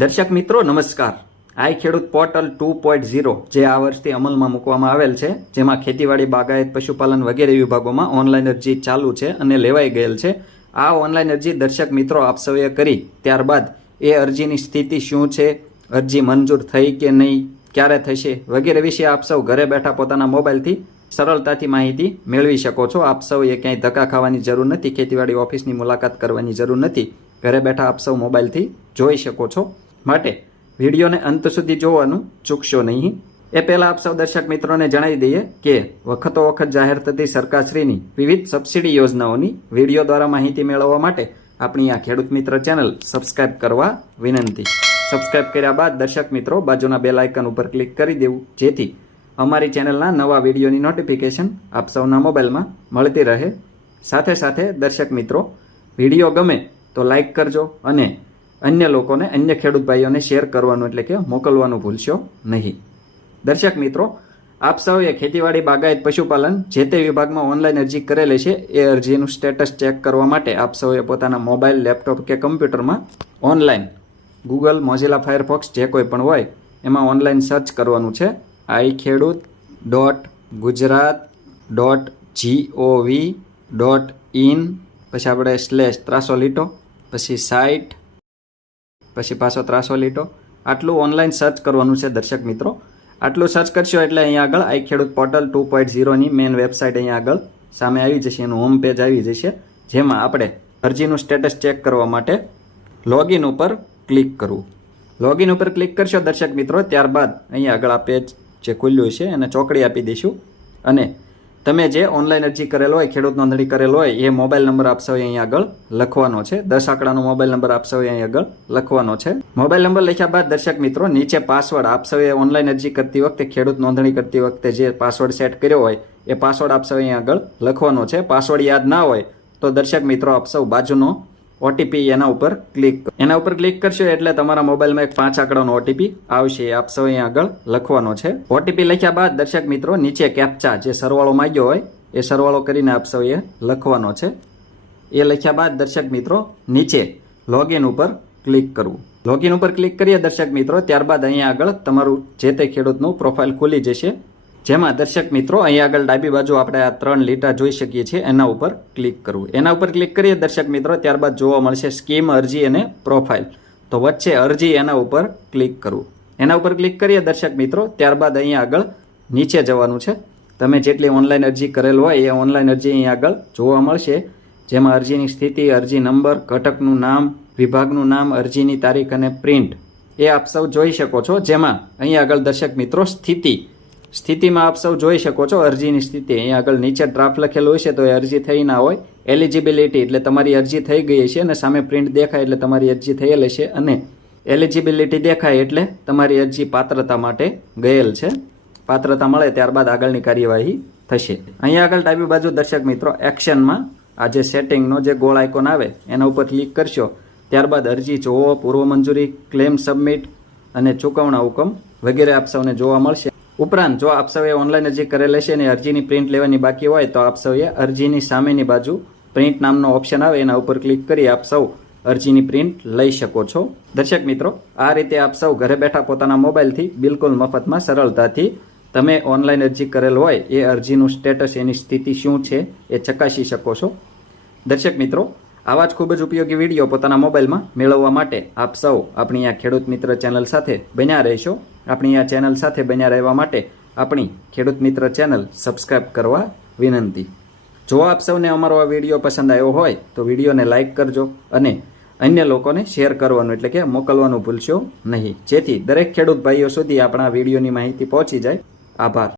દર્શક મિત્રો નમસ્કાર. આઈ ખેડૂત પોર્ટલ 2.0 જે આ વર્ષથી અમલમાં મૂકવામાં આવેલ છે, જેમાં ખેતીવાડી, બાગાયત, પશુપાલન વગેરે વિભાગોમાં ઓનલાઈન અરજી ચાલુ છે અને લેવાઈ ગયેલ છે. આ ઓનલાઈન અરજી દર્શક મિત્રો આપ સૌએ કરી ત્યારબાદ એ અરજીની સ્થિતિ શું છે, અરજી મંજૂર થઈ કે નહીં, ક્યારે થશે વગેરે વિશે આપ સૌ ઘરે બેઠા પોતાના મોબાઈલથી સરળતાથી માહિતી મેળવી શકો છો. આપ સૌએ ક્યાંય ધક્કા ખાવાની જરૂર નથી, ખેતીવાડી ઓફિસની મુલાકાત કરવાની જરૂર નથી. ઘરે બેઠા આપ સૌ મોબાઈલથી જોઈ શકો છો. માટે વિડીયોને અંત સુધી જોવાનું ચૂકશો નહીં. એ પહેલાં આપ સૌ દર્શક મિત્રોને જણાવી દઈએ કે વખતો વખત જાહેર થતી સરકારશ્રીની વિવિધ સબસિડી યોજનાઓની વિડીયો દ્વારા માહિતી મેળવવા માટે આપણી આ ખેડૂત મિત્ર ચેનલ સબસ્ક્રાઇબ કરવા વિનંતી. સબસ્ક્રાઇબ કર્યા બાદ દર્શક મિત્રો બાજુના બેલ આઇકન ઉપર ક્લિક કરી દેવું, જેથી અમારી ચેનલના નવા વિડીયોની નોટિફિકેશન આપ સૌના મોબાઈલમાં મળતી રહે. સાથે સાથે દર્શક મિત્રો વિડીયો ગમે તો લાઇક કરજો અને અન્ય લોકોને, અન્ય ખેડૂત ભાઈઓને શેર કરવાનું એટલે કે મોકલવાનું ભૂલશો નહીં. દર્શક મિત્રો આપ સૌએ ખેતીવાડી, બાગાયત, પશુપાલન જે તે વિભાગમાં ઓનલાઈન અરજી કરેલી છે એ અરજીનું સ્ટેટસ ચેક કરવા માટે આપ સૌએ પોતાના મોબાઈલ, લેપટોપ કે કમ્પ્યુટરમાં ઓનલાઈન ગૂગલ, મોઝિલા ફાયરફોક્સ જે કોઈ પણ હોય એમાં ઓનલાઈન સર્ચ કરવાનું છે. iKheduut.gujarat.gov.in પછી આપણે /300 પછી સાઇટ પછી પાછો 300 આટલું ઓનલાઈન સર્ચ કરવાનું છે. દર્શક મિત્રો આટલું સર્ચ કરશો એટલે અહીંયા આગળ આઈ ખેડૂત પોર્ટલ 2.0ની મેઇન વેબસાઇટ અહીંયા આગળ સામે આવી જશે, એનું હોમ પેજ આવી જશે, જેમાં આપણે અરજીનું સ્ટેટસ ચેક કરવા માટે લોગિન ઉપર ક્લિક કરવું. લોગિન ઉપર ક્લિક કરશો દર્શક મિત્રો, ત્યારબાદ અહીંયા આગળ આ પેજ જે ખુલ્યું છે એને ચોકડી આપી દઈશું અને તમે જે ઓનલાઈન અરજી કરેલો હોય, ખેડૂત નોંધણી કરેલો હોય એ મોબાઈલ નંબર આપ સૌએ અહીંયા આગળ લખવાનો છે. 10 આંકડાનો મોબાઈલ નંબર આપ સૌએ અહીંયા આગળ લખવાનો છે. મોબાઈલ નંબર લખ્યા બાદ દર્શક મિત્રો નીચે પાસવર્ડ આપ સૌએ ઓનલાઈન અરજી કરતી વખતે, ખેડૂત નોંધણી કરતી વખતે જે પાસવર્ડ સેટ કર્યો હોય એ પાસવર્ડ આપ સૌએ અહીંયા આગળ લખવાનો છે. પાસવર્ડ યાદ ના હોય તો દર્શક મિત્રો આપ સૌ બાજુનો ઓટીપી એના ઉપર ક્લિક કરશો એટલે તમારા મોબાઈલમાં એક 5 આંકડાનો ઓટીપી આવશે, આપ સૌ અહીંયા આગળ લખવાનો છે. ઓટીપી લખ્યા બાદ દર્શક મિત્રો નીચે કેપ્ચા જે સરવાળો માંગ્યો હોય એ સરવાળો કરીને આપ સૌએ લખવાનો છે. એ લખ્યા બાદ દર્શક મિત્રો નીચે લોગિન ઉપર ક્લિક કરવું. લોગિન ઉપર ક્લિક કરીએ દર્શક મિત્રો, ત્યારબાદ અહીંયા આગળ તમારું જે તે ખેડૂતનું પ્રોફાઇલ ખુલી જશે, જેમાં દર્શક મિત્રો અહીંયા આગળ ડાબી બાજુ આપણે આ 3 લીટા જોઈ શકીએ છીએ, એના ઉપર ક્લિક કરવું. એના ઉપર ક્લિક કરીએ દર્શક મિત્રો, ત્યારબાદ જોવા મળશે સ્કીમ, અરજી અને પ્રોફાઇલ. તો વચ્ચે અરજી એના ઉપર ક્લિક કરવું. એના ઉપર ક્લિક કરીએ દર્શક મિત્રો, ત્યારબાદ અહીંયા આગળ નીચે જવાનું છે. તમે જેટલી ઓનલાઈન અરજી કરેલ હોય એ ઓનલાઈન અરજી અહીંયા આગળ જોવા મળશે, જેમાં અરજીની સ્થિતિ, અરજી નંબર, ઘટકનું નામ, વિભાગનું નામ, અરજીની તારીખ અને પ્રિન્ટ એ આપ સૌ જોઈ શકો છો. જેમાં અહીંયા આગળ દર્શક મિત્રો સ્થિતિમાં આપ સૌ જોઈ શકો છો અરજીની સ્થિતિ. અહીંયા આગળ નીચે ડ્રાફ્ટ લખેલું હોય છે તો એ અરજી થઈ ના હોય. એલિજિબિલિટી એટલે તમારી અરજી થઈ ગઈ છે અને સામે પ્રિન્ટ દેખાય એટલે તમારી અરજી થયેલ છે, અને એલિજિબિલિટી દેખાય એટલે તમારી અરજી પાત્રતા માટે ગયેલ છે. પાત્રતા મળે ત્યારબાદ આગળની કાર્યવાહી થશે. અહીંયા આગળ ડાબી બાજુ દર્શક મિત્રો એક્શનમાં આ જે સેટિંગનો જે ગોળ આઇકોન આવે એના ઉપર ક્લિક કરશો, ત્યારબાદ અરજી જોવો, પૂર્વ મંજૂરી, ક્લેમ સબમિટ અને ચૂકવણા હુકમ વગેરે આપ સૌને જોવા મળશે. ઉપરાંત જો આપ સૌએ ઓનલાઈન અરજી કરેલ છે અને અરજીની પ્રિન્ટ લેવાની બાકી હોય તો આપ સૌએ અરજીની સામેની બાજુ પ્રિન્ટ નામનો ઓપ્શન આવે એના ઉપર ક્લિક કરી આપ સૌ અરજીની પ્રિન્ટ લઈ શકો છો. દર્શક મિત્રો આ રીતે આપ સૌ ઘરે બેઠા પોતાના મોબાઈલથી બિલકુલ મફતમાં સરળતાથી તમે ઓનલાઈન અરજી કરેલ હોય એ અરજીનું સ્ટેટસ, એની સ્થિતિ શું છે એ ચકાસી શકો છો. દર્શક મિત્રો આવા જ ખૂબ જ ઉપયોગી વિડીયો પોતાના મોબાઈલમાં મેળવવા માટે આપ સૌ આપણી આ ખેડૂત મિત્ર ચેનલ સાથે બન્યા રહેશો. આપણી આ ચેનલ સાથે બન્યા રહેવા માટે આપણી ખેડૂત મિત્ર ચેનલ સબસ્ક્રાઇબ કરવા વિનંતી. જો આપ સૌને અમારો આ વિડીયો પસંદ આવ્યો હોય તો વિડીયોને લાઇક કરજો અને અન્ય લોકોને શેર કરવાનું એટલે કે મોકલવાનું ભૂલશો નહીં, જેથી દરેક ખેડૂત ભાઈઓ સુધી આપણા વિડીયોની માહિતી પહોંચી જાય. આભાર.